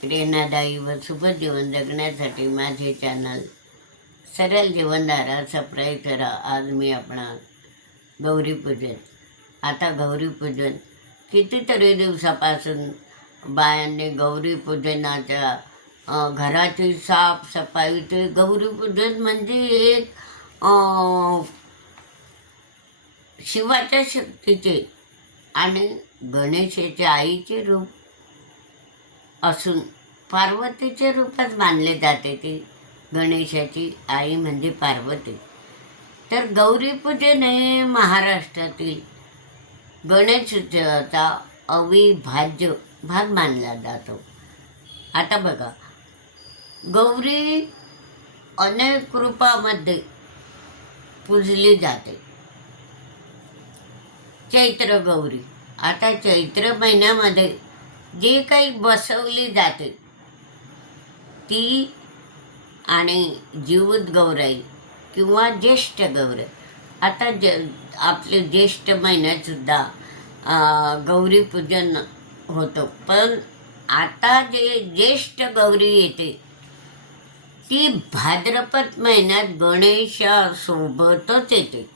प्रेरणादायी व सुखद जीवन जगण्यासाठी माझे चॅनल सरळ जीवनधारा सबस्क्राईब करा. आज मी आपणा गौरीपूजन आता गौरीपूजन कितीतरी दिवसापासून बायांनी गौरीपूजनाच्या घराची साफसफाई ते गौरीपूजन म्हणजे एक शिवाच्या शक्तीचे आणि गणेशाच्या आईचे रूप असून पार्वतीचे रूपच मानले जाते ती. गणेशाची आई म्हणजे पार्वती. तर गौरीपूजन हे महाराष्ट्रातील गणेश उत्सवाचा अविभाज्य भाग मानला जातो. आता बघा. गौरी अनेक रूपामध्ये पूजली जाते. चैत्र गौरी. आता चैत्र महिन्यामध्ये जे काही बसवली जाते ती आणि जीवत गौराई किंवा ज्येष्ठ गौराई. आता ज आपले ज्येष्ठ महिन्यातसुद्धा गौरीपूजन होतं. पण आता जे ज्येष्ठ गौरी येते ती भाद्रपद महिन्यात गणेशासोबतच येते.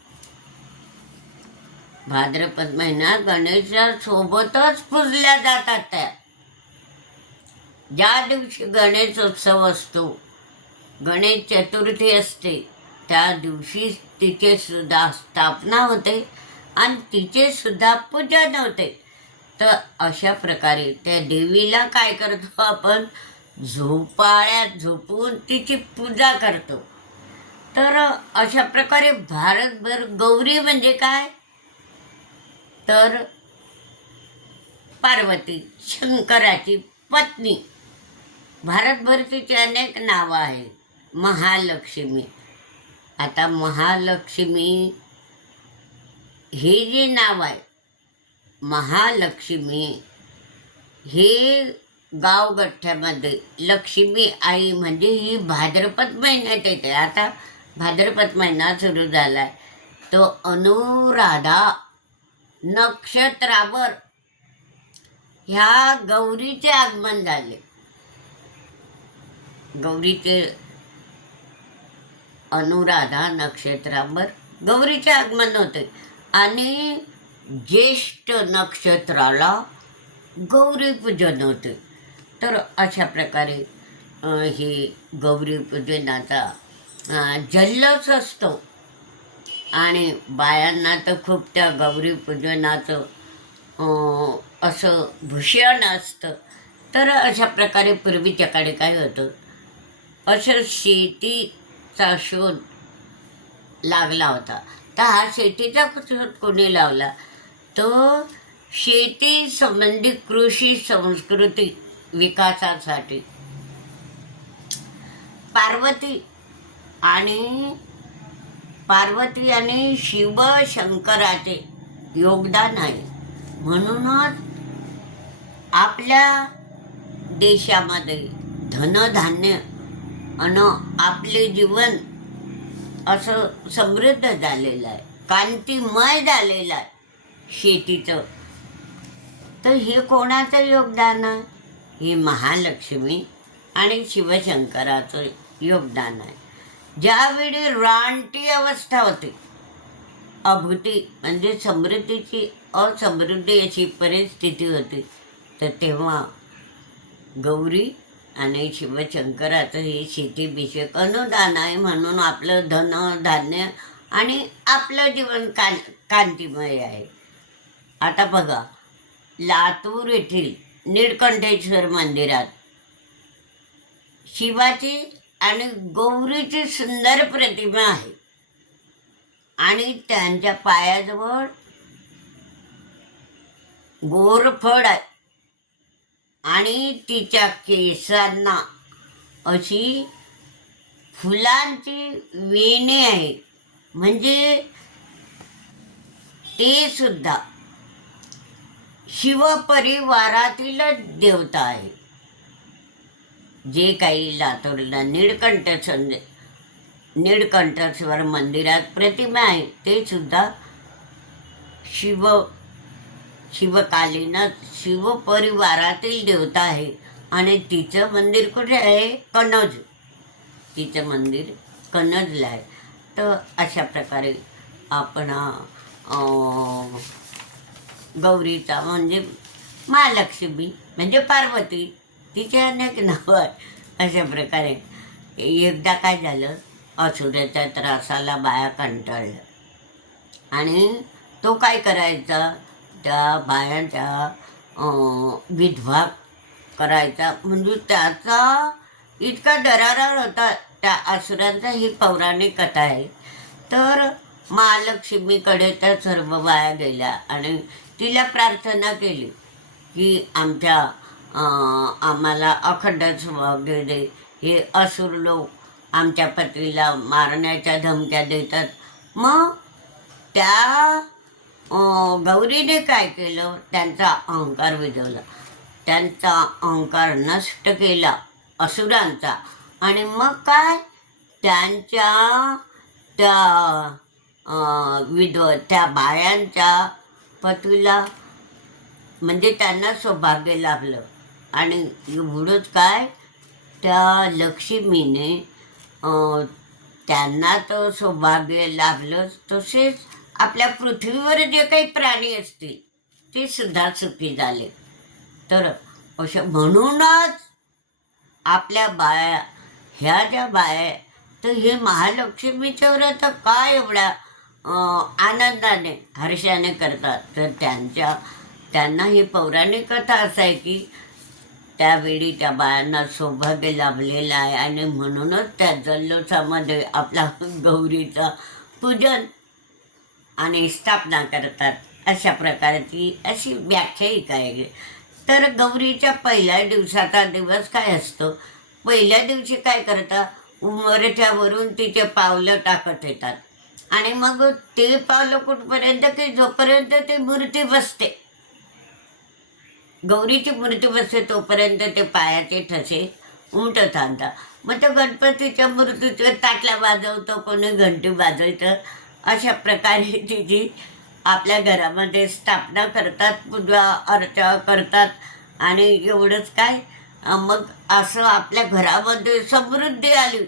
भाद्रपद महिन्यात गणेशासोबतच पुजल्या जातात त्या. ज्या दिवशी गणेशोत्सव असतो गणेश चतुर्थी असते त्या दिवशी तिचे सुद्धा स्थापना होते आणि तिचे सुद्धा पूजन होते. तर अशा प्रकारे त्या देवीला काय करतो आपण? झोपाळ्यात झोपून तिची पूजा करतो. तर अशा प्रकारे भारतभर गौरी म्हणजे काय? तर पार्वती शंकराची पत्नी. भारतभर तिची अनेक नावं आहेत. महालक्ष्मी. आता महालक्ष्मी हे जे नाव आहे महालक्ष्मी हे गावगठ्ठ्यामध्ये लक्ष्मी आई म्हणजे ही भाद्रपद महिन्यात येते. आता भाद्रपद महिना सुरू झाला आहे तो अनुराधा नक्षत्रावर. ह्या गौरीचे आगमन झाले. गौरीचे अनुराधा नक्षत्रावर गौरीचे आगमन होते. आणि ज्येष्ठ नक्षत्राला गौरीपूजन होते. तर अशा प्रकारे हे गौरीपूजनाचा अं, जल्लोष असतो. आणि बायांना तर खूप त्या गौरी पूजनाचं असं भूषण असतं. तर अशा प्रकारे पूर्वीच्या काळी काय होतं? असं शेतीचा शोध लागला होता. तर हा शेतीचा शोध कोणी लावला? तो शेती संबंधी कृषी संस्कृती विकासासाठी. पार्वती आणि पार्वती आणि शिवशंकराचे योगदान आहे. म्हणूनच आपल्या देशामध्ये धनधान्य अन आपले जीवन असं समृद्ध झालेलं आहे. कांतिमय झालेलं आहे शेतीचं. तर हे कोणाचं योगदान आहे? हे महालक्ष्मी आणि शिवशंकराचं योगदान आहे. ज्यावेळी रानटी अवस्था होती अभूती म्हणजे समृद्धीची असमृद्धी अशी परिस्थिती होती तर तेव्हा गौरी आणि शिवशंकराचं हे शेतीविषयक अनुदान आहे म्हणून आपलं धन धान्य आणि आपलं जीवन कां कांतिमय आहे. आता बघा लातूर येथील निळकंठेश्वर मंदिरात शिवाची आणि गौरीची सुंदर प्रतिमा आहे. आणि त्यांच्या पायाजवळ गोरफड आहे. आणि तिच्या केसांना अशी फुलांची वेणे आहे. म्हणजे ते सुद्धा शिवपरिवारातीलच देवता आहे जे काही लातूरला निळकंठ संद निळकंठेश्वर मंदिरात प्रतिमा आहे ते सुद्धा शिव शिवकालीन शिवपरिवारातील देवता आहे. आणि तिचं मंदिर कुठे आहे? कनज तिचं मंदिर कनजला आहे. तर अशा प्रकारे आपण गौरीचा म्हणजे महालक्ष्मी म्हणजे पार्वती तिचे अनेक नावं आहेत अशा प्रकारे एकदा काय झालं असुऱ्याच्या त्रासाला बाया कंटाळल्या. आणि तो काय करायचा त्या बायांच्या विधवा करायचा. म्हणजे त्याचा इतका दरारा होता त्या असुरांचा ही पौराणिक कथा आहे. तर महालक्ष्मीकडे त्या सर्व बाया गेल्या आणि तिला प्रार्थना केली की आमच्या आम्हाला अखंड सौभाग्य दे. हे असुर लोक आमच्या पतीला मारण्याच्या धमक्या देतात. मग त्या गौरीने काय केलं? त्यांचा अहंकार विजवला त्यांचा अहंकार नष्ट केला असुरांचा. आणि मग काय? त्यांच्या त्या विधव त्या बायांच्या पतीला म्हणजे त्यांना सौभाग्य लाभलं. आणि एवढंच काय त्या लक्ष्मीने त्यांना तर सौभाग्य लाभलंच तसेच आपल्या पृथ्वीवर जे काही प्राणी असतील ते सुद्धा सुखी झाले. तर अशा म्हणूनच आपल्या बाया ह्या ज्या बाया तर हे महालक्ष्मीच्या व्रत काय एवढ्या आनंदाने हर्षाने करतात? तर त्यांच्या त्यांना ही पौराणिक कथा असं आहे की त्यावेळी त्या बायांना सौभाग्य लाभलेलं आहे आणि म्हणूनच त्या जल्लोषामध्ये आपला गौरीचं पूजन आणि स्थापना करतात. अशा प्रकारची अशी व्याख्यायिका आहे. तर गौरीच्या पहिल्या दिवसाचा दिवस काय असतो? पहिल्या दिवशी काय करतात? उमरठ्यावरून तिचे पावलं टाकत येतात. आणि मग ते पावलं कुठपर्यंत? की जोपर्यंत ती मूर्ती बसते. गौरीची मूर्ती बसते तोपर्यंत ते पायाचे ठसे उमटत आणतात मग त्या गणपतीच्या मूर्तीचं ताटला वाजवतो कोणी घंटी वाजवतं अशा प्रकारे तिची आपल्या घरामध्ये स्थापना करतात पूजा अर्चा करतात. आणि एवढंच काय? मग असं आपल्या घरामध्ये समृद्धी आली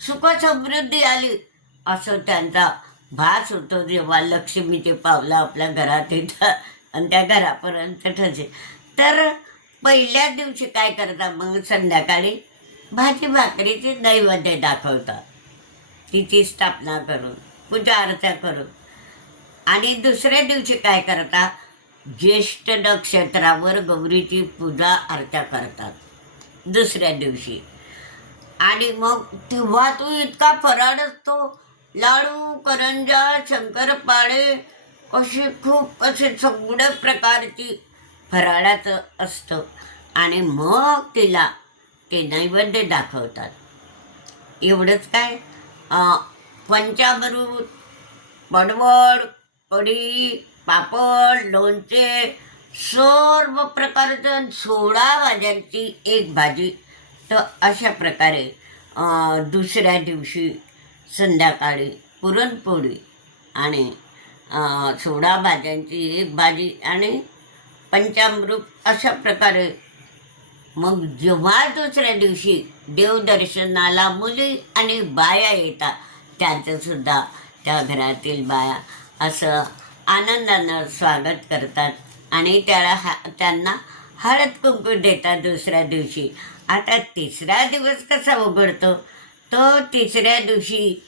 सुख समृद्धी आली असं त्यांचा भास होतो. जेव्हा लक्ष्मीचे पावलं आपल्या घरात येतात आणि त्या घरापर्यंत ठसे. तर पहिल्या दिवशी काय करतात मग संध्याकाळी भाजी भाकरीचे नैवेद्य दाखवतात तिची स्थापना करून पूजा अर्चा करून. आणि दुसऱ्या दिवशी काय करतात ज्येष्ठ नक्षत्रावर गौरीची पूजा अर्चा करतात. दुसऱ्या दिवशी. आणि मग तेव्हा तो इतका फराड असतो लाडू करंजा शंकरपाळे असे खूप असे सगळ्या प्रकारची फराळाचं असतं. आणि मग तिला ते नैवेद्य दाखवतात. एवढंच काय? पंचामृत पडवळ कढी पापड लोणचे सर्व प्रकारचं सोळा भाज्यांची एक भाजी. तर अशा प्रकारे दुसऱ्या दिवशी संध्याकाळी पुरणपोळी आणि सोळा भाज्यांची एक भाजी आणि पंचामृत अशा प्रकारे. मग जेव्हा दुसऱ्या दिवशी देवदर्शनाला मुली आणि बाया येतात त्यांचंसुद्धा त्या घरातील बाया असं आनंदानं स्वागत करतात आणि त्याला हा त्यांना हळद कुंकू देतात दुसऱ्या दिवशी. आता तिसरा दिवस कसा उघडतो? तो तिसऱ्या दिवशी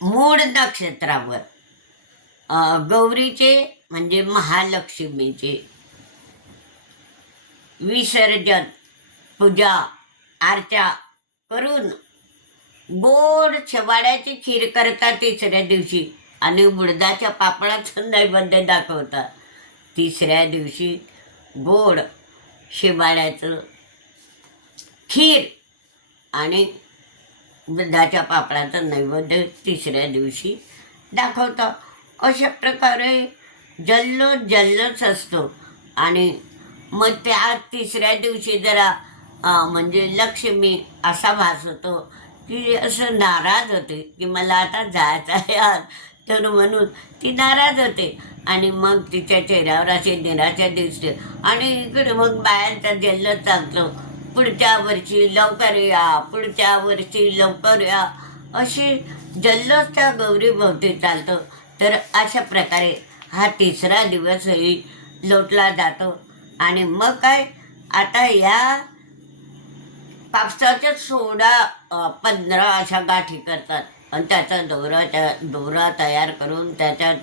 मूळ नक्षत्रावर. गौरीचे म्हणजे महालक्ष्मीचे. विसर्जन पूजा आरत्या करून गोड शेवाळ्याची खीर करतात तिसऱ्या दिवशी आणि बुडदाच्या पापडाचं नैवेद्य दाखवतात. तिसऱ्या दिवशी गोड शेवाळ्याचं खीर आणि दुधाच्या पापडाचं नैवेद्य तिसऱ्या दिवशी दाखवतं अशा प्रकारे जल्लोष जल्लोष असतो. आणि मग त्या तिसऱ्या दिवशी जरा म्हणजे लक्ष्मी असा भास होतो की असं नाराज होते की मला आता जायचं आहे आज तर म्हणून ती नाराज होते. आणि मग तिच्या चेहऱ्यावर असे निराशा दिसते. आणि इकडे मग बायांचा जल्लोष चालतो. पुढच्या वर्षी लवकर या पुढच्या वर्षी लवकर या. अशी जल्लोष त्या गौरीभोवती चालतो. तर अशा प्रकारे हा तिसरा दिवसही लोटला जातो. आणि मग काय? आता या कापसाच्या सोडा पंधरा अशा गाठी करतात. आणि त्याचा दोरा त्या दोरा तयार करून त्याच्यात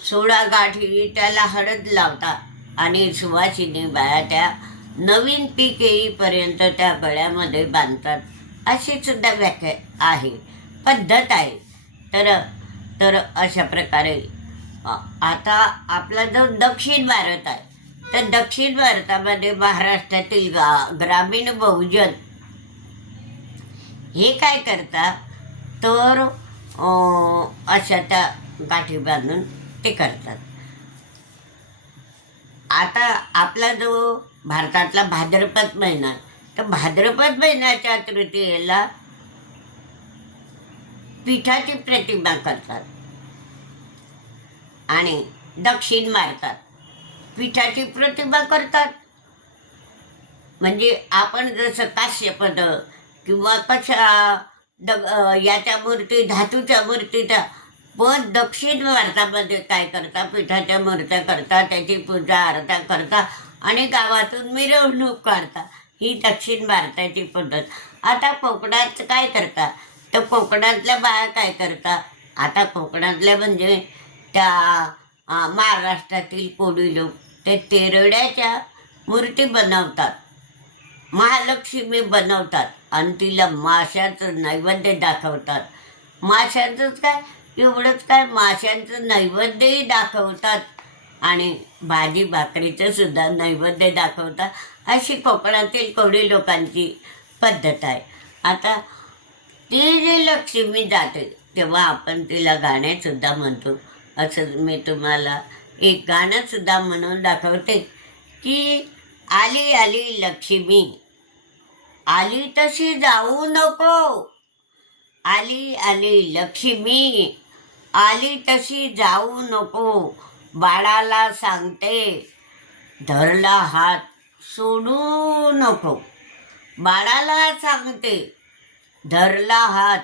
सोडा गाठी त्याला हळद लावतात आणि सुवासिनी बाया त्या नवीन पीक येईपर्यंत त्या गळ्यामध्ये बांधतात. अशी सुद्धा व्याख्या आहे. पद्धत आहे. तर तर अशा प्रकारे आता आपला जो दक्षिण भारत आहे तर दक्षिण भारतामध्ये महाराष्ट्रातील गा ग्रामीण बहुजन हे काय करतात? तर अशा त्या गाठी बांधून ते करतात. आता आपला जो भारतातला भाद्रपद महिना तर भाद्रपद महिन्याच्या तृतीयेला पिठाची प्रतिमा करतात. आणि दक्षिण मारतात पिठाची प्रतिमा करतात. म्हणजे आपण जसं काश्यपद किंवा कशा द याच्या मूर्ती धातूच्या मूर्तीच्या पण दक्षिण भारतामध्ये काय करता? पिठाच्या मूर्त्या करता त्याची पूजा अर्चा करता आणि गावातून मिरवणूक काढता. ही दक्षिण भारताची पद्धत. आता कोकणात काय करता? तर कोकणातल्या बाया काय करता? आता कोकणातल्या म्हणजे त्या महाराष्ट्रातील कोळी लोक ते तेरड्याच्या मूर्ती बनवतात. महालक्ष्मी बनवतात आणि तिला माशाचं नैवेद्य दाखवतात. माशाचंच काय? एवढंच काय? माशांचं नैवेद्यही दाखवतात आणि भाजी भाकरीचं सुद्धा नैवेद्य दाखवतात. अशी कोकणातील कोळी लोकांची पद्धत आहे. आता ती जी लक्ष्मी जाते तेव्हा आपण तिला गाणेसुद्धा म्हणतो असं मी तुम्हाला एक गाणंसुद्धा म्हणून दाखवते की आली आली लक्ष्मी. आली तशी जाऊ नको. आली आली लक्ष्मी. आली तशी जाऊ नको. बाळाला सांगते धरला हात सोडू नको. बाळाला सांगते धरला हात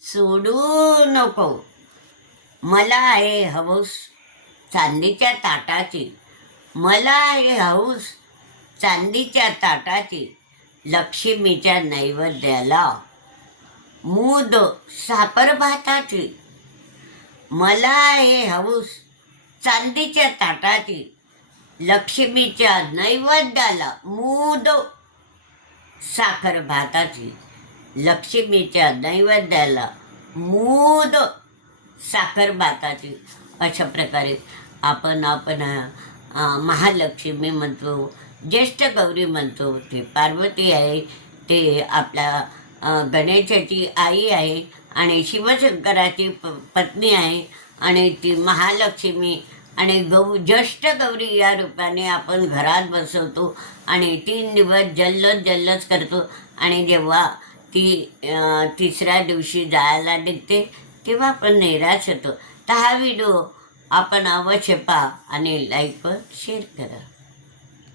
सोडू नको. मला आहे हौस चांदीच्या ताटाची. मला आहे हौस चांदीच्या ताटाची. लक्ष्मीच्या नैवेद्याला. मूद साखर भाताची. मला आहे हौस चांदीच्या ताटाची. लक्ष्मीच्या नैवेद्याला मूद साखर भाताची. लक्ष्मीच्या नैवेद्याला मूद साखर भाताची अशा प्रकारे आपण आपण महालक्ष्मी म्हणतो ज्येष्ठ गौरी म्हणतो ते पार्वती आहे ते आपल्या गणेशाची आई आहे आणि शिवशंकराची प पत्नी आहे आणि ती महालक्ष्मी आणि गौ ज्येष्ठ गौरी या रूपाने आपण घरात बसवतो आणि तीन दिवस जल्लोष जल्लोष करतो आणि जेव्हा ती तिसऱ्या दिवशी जायला निघते तेव्हा आपण निराश होतो तर हा व्हिडिओ आपण अवश्य पहा आणि लाईक व शेअर करा